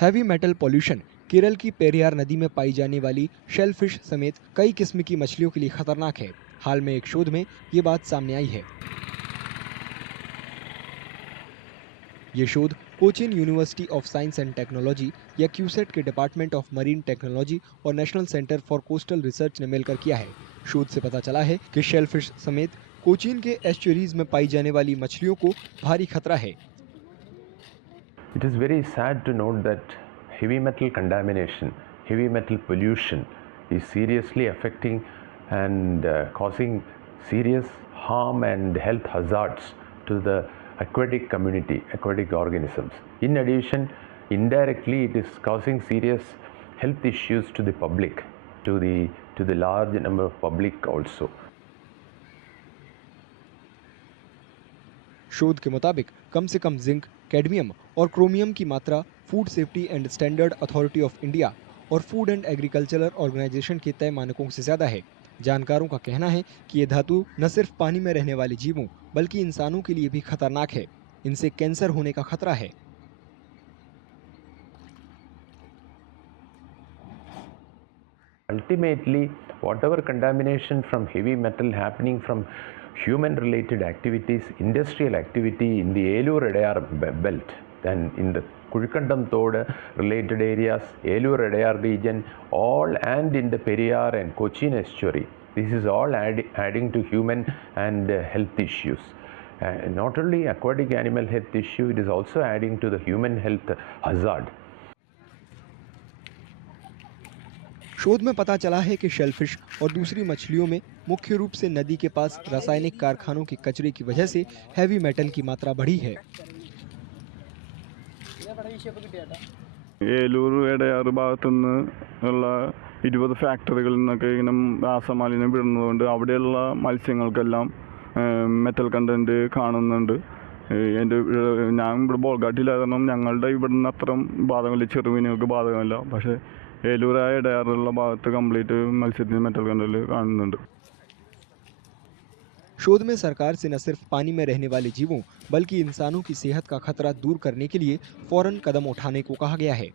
Heavy metal pollution Kerala की पेरियार नदी में पाई जाने वाली शेलफिश समेत कई किस्म की मछलियों के लिए खतरनाक है। हाल में एक शोध में ये बात सामने आई है। ये शोध Cochin university of science and technology या क्यूसेट के डिपार्टमेंट ऑफ मरीन टेक्नोलॉजी और national centre for coastal research ने मिलकर किया है। शोध से पता चला है कि शेलफिश समेत कोचीन के एस्चुरीज में पाई जाने वाली मछलियों को भारी खतरा है। It is very sad to note that heavy metal contamination, heavy metal pollution is seriously affecting and causing serious harm and health hazards to the aquatic community, aquatic organisms. In addition, indirectly it is causing serious health issues to the public, to the large number of public also. शोध के मुताबिक कम से कम zinc, cadmium और chromium की मात्रा food safety and standard authority of India और food and agricultural organisation के तय मानकों से ज्यादा है। जानकारों का कहना है कि ये धातु न सिर्फ पानी में रहने वाले जीवों बल्कि इंसानों के लिए भी खतरनाक है। इनसे कैंसर होने का खतरा है। Ultimately, whatever contamination from heavy metal happening from human-related activities, industrial activity in the Elur-Adayar belt, then in the Kuzhikandam Toda related areas, Elur-Adayar region, all and in the Periyar and Cochin estuary, this is all adding to human and health issues. Not only aquatic animal health issue, it is also adding to the human health hazard. शोध में पता चला है कि shellfish और दूसरी मछलियों में मुख्य रूप से नदी के पास रासायनिक कारखानों के कचरे की वजह से हैवी मेटल की मात्रा बढ़ी है। ഏലൂർ എടയാറ് ഭാഗത്തു നിന്നുള്ള 20 ഫാക്ടറികളിൽ നിന്നൊക്കെ ഇങ്ങനെ രാസമാലിന്യം വിടുന്നതുകൊണ്ട് അവിടെയുള്ള മത്സ്യങ്ങൾക്കെല്ലാം മെറ്റൽ കണ്ടന്റ് കാണുന്നുണ്ട്. ഞാൻ ഇവിടെ ബോൾഗാട്ടിലായിരുന്നു, ഞങ്ങളുടെ ഇവിടുന്ന് അത്രയും ബാധകമില്ല, ചെറുമീനുകൾക്ക് ബാധകമില്ല. പക്ഷേ ഏലൂരായ ഇടയാറുള്ള ഭാഗത്ത് കംപ്ലീറ്റ് മത്സ്യത്തിന് മെറ്റൽ കണ്ടന്റ് കാണുന്നുണ്ട്। शोध में सरकार से न सिर्फ पानी में रहने वाले जीवों बल्कि इंसानों की सेहत का खतरा दूर करने के लिए फौरन कदम उठाने को कहा गया है।